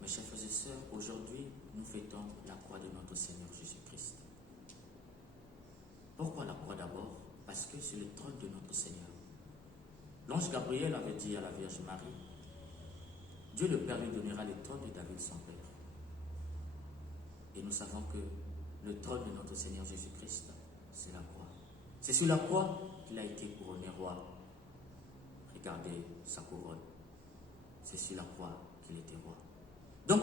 Mes chers frères et sœurs, aujourd'hui, nous fêtons la croix de notre Seigneur Jésus-Christ. Pourquoi la croix d'abord? Parce que c'est le trône de notre Seigneur. L'ange Gabriel avait dit à la Vierge Marie, Dieu le Père lui donnera le trône de David son père. Et nous savons que le trône de notre Seigneur Jésus-Christ, c'est la croix. C'est sur la croix qu'il a été couronné roi. Regardez sa couronne. C'est sur la croix qu'il était roi. Donc,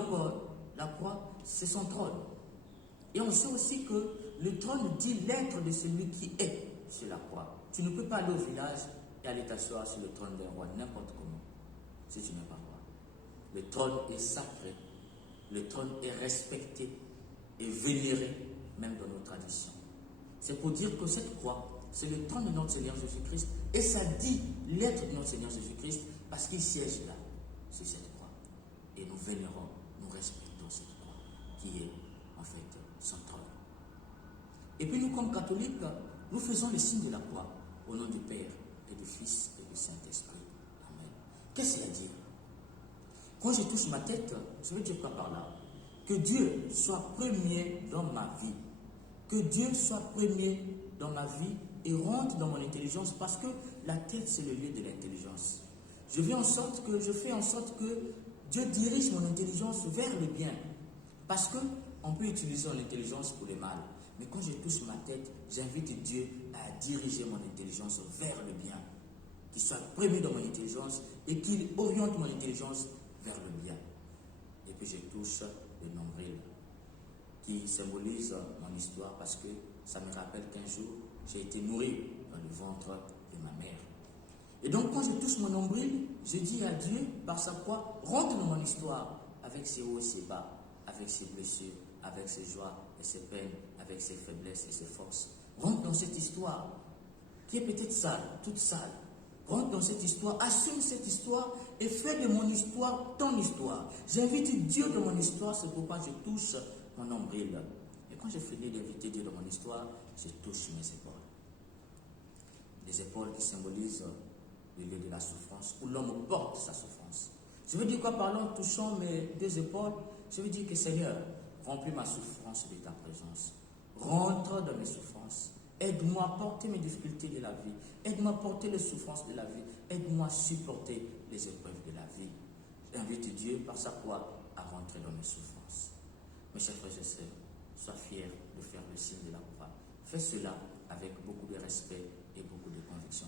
la croix, c'est son trône. Et on sait aussi que le trône dit l'être de celui qui est sur la croix. Tu ne peux pas aller au village et aller t'asseoir sur le trône d'un roi, n'importe comment, si tu n'es pas roi. Le trône est sacré, le trône est respecté et vénéré, même dans nos traditions. C'est pour dire que cette croix, c'est le trône de notre Seigneur Jésus-Christ, et ça dit l'être de notre Seigneur Jésus-Christ, parce qu'il siège là, sur cette croix. Et nous vénérons, nous respectons cette croix, qui est en fait son trône. Et puis nous, comme catholiques, nous faisons le signe de la croix, au nom du Père, et du Fils, et du Saint-Esprit. Amen. Qu'est-ce que cela dit? Quand je touche ma tête, ça veut dire quoi par là? Que Dieu soit premier dans ma vie. Que Dieu soit premier dans ma vie et rentre dans mon intelligence, parce que la tête, c'est le lieu de l'intelligence. Je fais en sorte que Dieu dirige mon intelligence vers le bien. Parce qu'on peut utiliser mon intelligence pour le mal. Mais quand je touche ma tête, j'invite Dieu à diriger mon intelligence vers le bien. Qu'il soit premier dans mon intelligence et qu'il oriente mon intelligence vers le bien. Et puis je touche le nombril, qui symbolise mon histoire, parce que ça me rappelle qu'un jour, j'ai été nourri dans le ventre de ma mère. Et donc, quand je touche mon nombril, je dis à Dieu, par sa croix, rentre dans mon histoire, avec ses hauts et ses bas, avec ses blessures, avec ses joies et ses peines, avec ses faiblesses et ses forces. Rentre dans cette histoire, qui est peut-être sale, toute sale. Rentre dans cette histoire, assume cette histoire et fais de mon histoire ton histoire. J'invite Dieu dans mon histoire, c'est pourquoi je touche mon nombril. Et quand j'ai fini d'inviter Dieu dans mon histoire, je touche mes épaules. Les épaules qui symbolisent le lieu de la souffrance, où l'homme porte sa souffrance. Je veux dire quoi par là, en touchant mes deux épaules? Je veux dire que Seigneur, remplis ma souffrance de ta présence. Rentre dans mes souffrances. Aide-moi à porter mes difficultés de la vie. Aide-moi à porter les souffrances de la vie. Aide-moi à supporter les épreuves de la vie. J'invite Dieu par sa croix à rentrer dans mes souffrances. Mes chers frères et sœurs, sois fiers de faire le signe de la croix. Fais cela avec beaucoup de respect et beaucoup de conviction.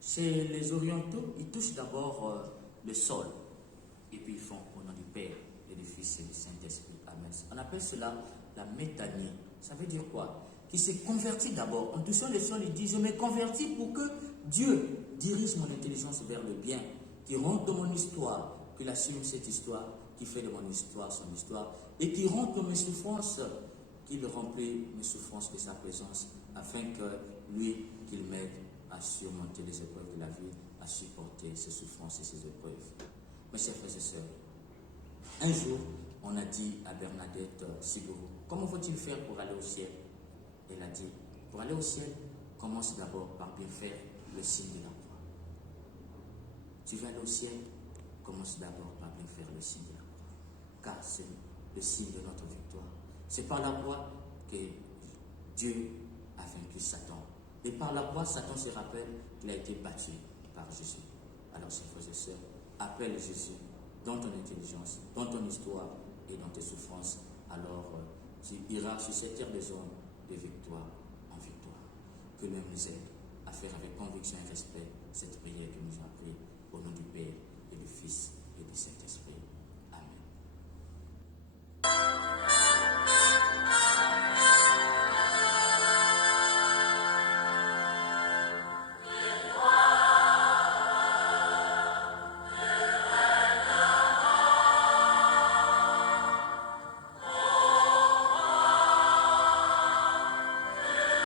Chez les orientaux, ils touchent d'abord le sol. Et puis ils font au nom du Père et du Fils et du Saint-Esprit. Amen. On appelle cela la métanie. Ça veut dire quoi? Qui s'est converti d'abord. En touchant le sol, il dit, je me convertis pour que Dieu dirige mon intelligence vers le bien, qui rentre dans mon histoire, qu'il assume cette histoire, qui fait de mon histoire son histoire, et qui rentre dans mes souffrances, qu'il remplit mes souffrances de sa présence, afin que lui, qu'il m'aide à surmonter les épreuves de la vie, à supporter ses souffrances et ses épreuves. Mes chers frères et sœurs, un jour, on a dit à Bernadette Sigourou, comment faut-il faire pour aller au ciel? Elle a dit, pour aller au ciel, commence d'abord par bien faire le signe de la croix. Tu veux aller au ciel, commence d'abord par bien faire le signe de la croix. Car c'est le signe de notre victoire. C'est par la croix que Dieu a vaincu Satan. Et par la croix, Satan se rappelle qu'il a été battu par Jésus. Alors, chers frères et sœurs, appelle Jésus dans ton intelligence, dans ton histoire et dans tes souffrances. Alors, tu iras sur cette terre des hommes de victoire en victoire. Que l'homme nous aide à faire avec conviction et respect cette prière que nous avons appris au nom du Père et du Fils et du Saint-Esprit.